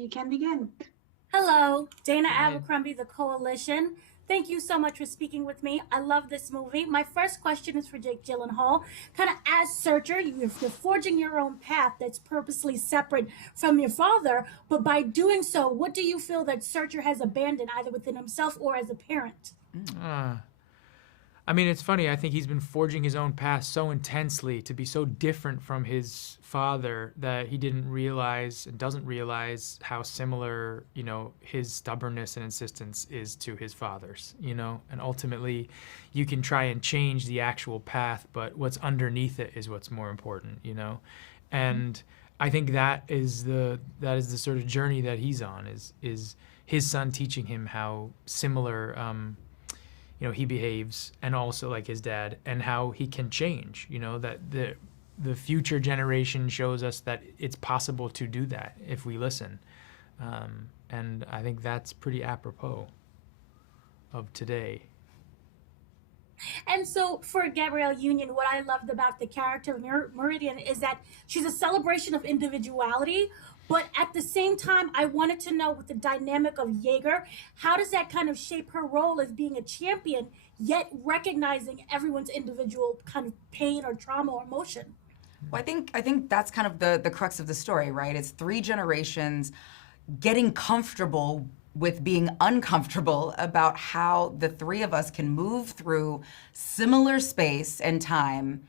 You can begin. Hello, Dana Hi. Abercrombie, The Koalition. Thank you so much for speaking with me. I love this movie. My first question is for Jake Gyllenhaal. Kind of as Searcher, you're forging your own path that's purposely separate from your father, but by doing so, what do you feel that Searcher has abandoned either within himself or as a parent? Ah. I mean, it's funny. I think he's been forging his own path so intensely to be so different from his father that he didn't realize and doesn't realize how similar, his stubbornness and insistence is to his father's, and ultimately you can try and change the actual path, but what's underneath it is what's more important, and I think that is the sort of journey that he's on is his son teaching him how similar, he behaves, and also like his dad, and how he can change, that the future generation shows us that it's possible to do that if we listen. And I think that's pretty apropos of today. And so for Gabrielle Union, what I loved about the character of Meridian is that she's a celebration of individuality, but at the same time, I wanted to know with the dynamic of Jaeger, how does that kind of shape her role as being a champion, yet recognizing everyone's individual kind of pain or trauma or emotion? Well, I think that's kind of the crux of the story, right? It's 3 generations getting comfortable with being uncomfortable about how the 3 of us can move through similar space and time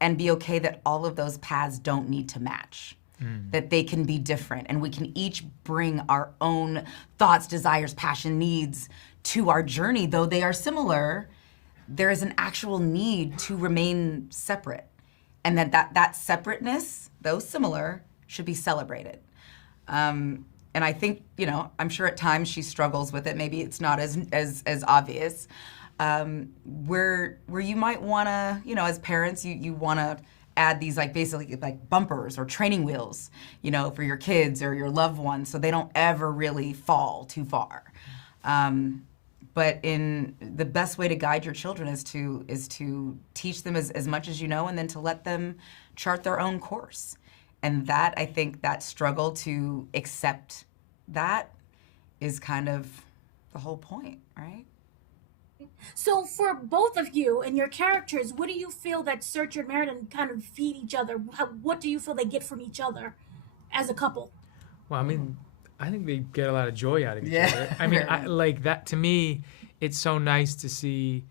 and be okay that all of those paths don't need to match. That they can be different, and we can each bring our own thoughts, desires, passion, needs to our journey. Though they are similar, there is an actual need to remain separate, and that separateness, though similar, should be celebrated. And I think, I'm sure at times she struggles with it. Maybe it's not as obvious. Where you might want to, as parents, you want to add these basically bumpers or training wheels, for your kids or your loved ones, so they don't ever really fall too far. But in the best way to guide your children is to teach them as much as you know, and then to let them chart their own course. And that, I think, that struggle to accept that is kind of the whole point, right? So for both of you and your characters, what do you feel that Searcher and Meriden kind of feed each other? What do you feel they get from each other as a couple? Well, I mean, I think they get a lot of joy out of each Yeah. other. I mean, like that, to me, it's so nice to see,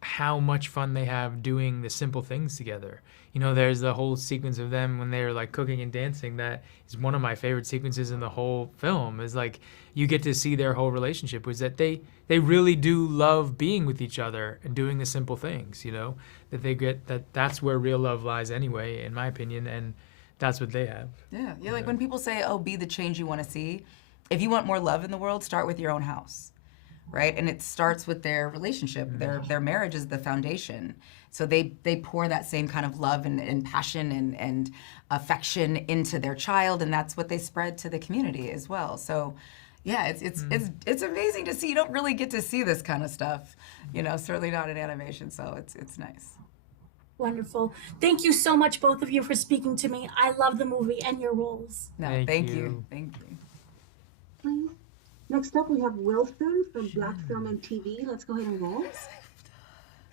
how much fun they have doing the simple things together. There's the whole sequence of them when they're cooking and dancing. That is one of my favorite sequences in the whole film. Is you get to see their whole relationship, was that they really do love being with each other and doing the simple things, that they get, that's where real love lies anyway, in my opinion, and that's what they have. Yeah, like when people say, oh, be the change you want to see, if you want more love in the world, start with your own house, right? And it starts with their relationship. Their marriage is the foundation. So they pour that same kind of love and passion and affection into their child, and that's what they spread to the community as well. So yeah, it's amazing to see. You don't really get to see this kind of stuff, certainly not in animation, so it's nice. Wonderful. Thank you so much, both of you, for speaking to me. I love the movie and your roles. No, Thank thank you. you. Thank you. Please. Next up, we have Wilson from Black Film and TV. Let's go ahead and roll.